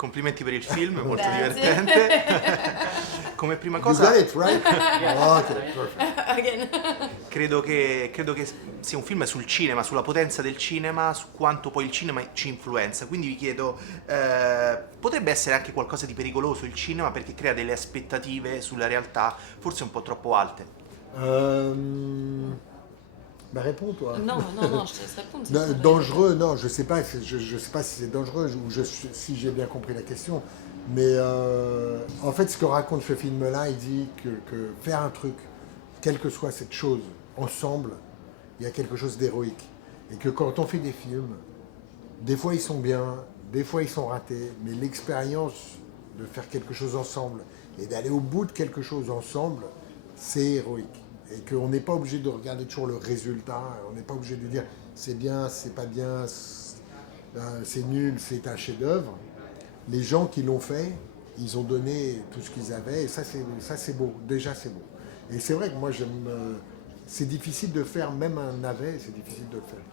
Complimenti per il film, molto Grazie. divertente. Come prima You cosa, got it, right? Okay, perfect. Again. credo che sia un film sul cinema, sulla potenza del cinema, su quanto poi il cinema ci influenza. Quindi vi chiedo, potrebbe essere anche qualcosa di pericoloso il cinema perché crea delle aspettative sulla realtà forse un po' troppo alte. Bah réponds toi. Non, je te laisse répondre. c'est Non, ça. dangereux, non, je sais pas, je sais pas si c'est dangereux ou si j'ai bien compris la question, mais en fait ce que raconte ce film-là, il dit que faire un truc, quelle que soit cette chose, ensemble, il y a quelque chose d'héroïque. Et que quand on fait des films, des fois ils sont bien, des fois ils sont ratés, mais l'expérience de faire quelque chose ensemble et d'aller au bout de quelque chose ensemble, c'est héroïque. Et qu'on n'est pas obligé de regarder toujours le résultat, on n'est pas obligé de dire c'est bien, c'est pas bien, c'est nul, c'est un chef-d'œuvre. Les gens qui l'ont fait, ils ont donné tout ce qu'ils avaient, et ça c'est beau, déjà c'est beau. Et c'est vrai que moi j'aime. C'est difficile de faire, même un navet, c'est difficile de le faire.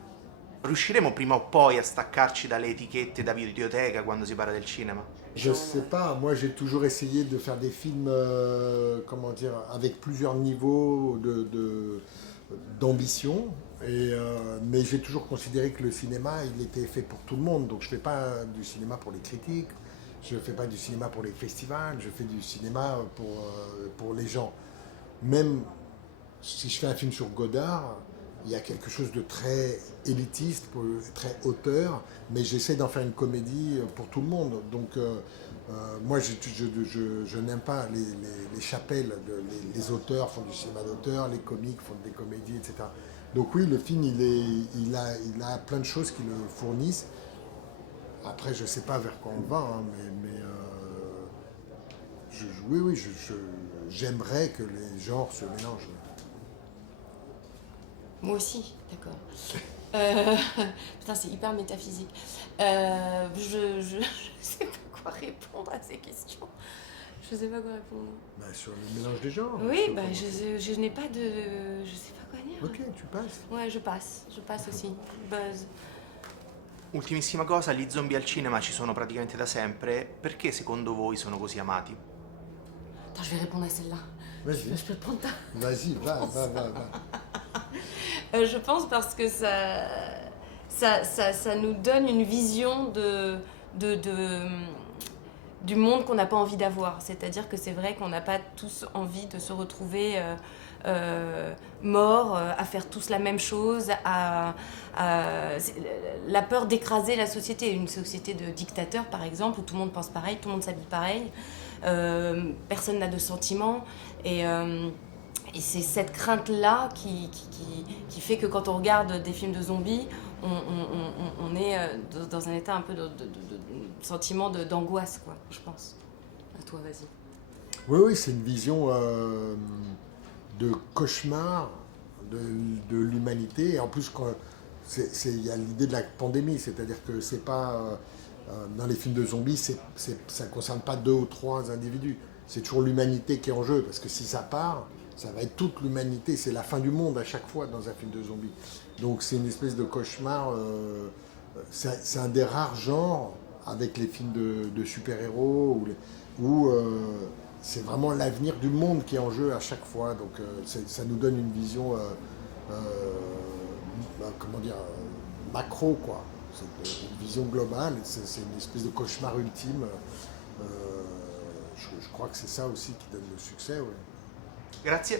Riusciremo prima o poi a staccarci dalle etichette da videoteca quando si parla del cinema? Je sais pas, moi j'ai toujours essayé de faire des films, comment dire, avec plusieurs niveaux d'ambition, mais j'ai toujours considéré que le cinéma, il était fait pour tout le monde, donc je fais pas du cinéma pour les critiques, je fais pas du cinéma pour les festivals, je fais du cinéma pour les gens. Même si je fais un film sur Godard, il y a quelque chose de très élitiste, très auteur, mais j'essaie d'en faire une comédie pour tout le monde. Donc moi, je n'aime pas les chapelles. Les auteurs font du cinéma d'auteur, les comiques font des comédies, etc. Donc oui, le film, il a plein de choses qui le fournissent. Après, je ne sais pas vers quoi on va, hein, mais oui, j'aimerais que les genres se mélangent. Moi aussi, d'accord. Putain, c'est hyper métaphysique. Je sais pas quoi répondre à ces questions. Je sais pas quoi répondre. Bah, sur le mélange des genres. Oui, bah, je n'ai pas de... Je sais pas quoi dire. Ok, tu passes. Ouais, je passe aussi. Buzz. Ultimissima cosa, gli zombie al cinema ci sono praticamente da sempre, perché secondo voi sono così amati? Attends, je vais répondre à celle-là. Vas-y. Je peux te prendre ta... Vas-y, va. Je pense parce que ça nous donne une vision du monde qu'on n'a pas envie d'avoir. C'est-à-dire que c'est vrai qu'on n'a pas tous envie de se retrouver morts, à faire tous la même chose, la peur d'écraser la société. Une société de dictateurs, par exemple, où tout le monde pense pareil, tout le monde s'habille pareil, personne n'a de sentiments. Et c'est cette crainte-là qui fait que quand on regarde des films de zombies, on est dans un état un peu de sentiment d'angoisse, quoi, je pense. À toi, vas-y. Oui, c'est une vision de cauchemar de l'humanité. Et en plus, il y a l'idée de la pandémie, c'est-à-dire que c'est pas dans les films de zombies, ça ne concerne pas 2 ou 3 individus. C'est toujours l'humanité qui est en jeu, parce que si ça part, ça va être toute l'humanité. C'est la fin du monde à chaque fois dans un film de zombies. Donc c'est une espèce de cauchemar. C'est un des rares genres avec les films de super-héros où c'est vraiment l'avenir du monde qui est en jeu à chaque fois. Donc ça nous donne une vision, comment dire, macro, quoi. C'est une vision globale. C'est une espèce de cauchemar ultime. Je crois que c'est ça aussi qui donne le succès. Ouais. Grazie.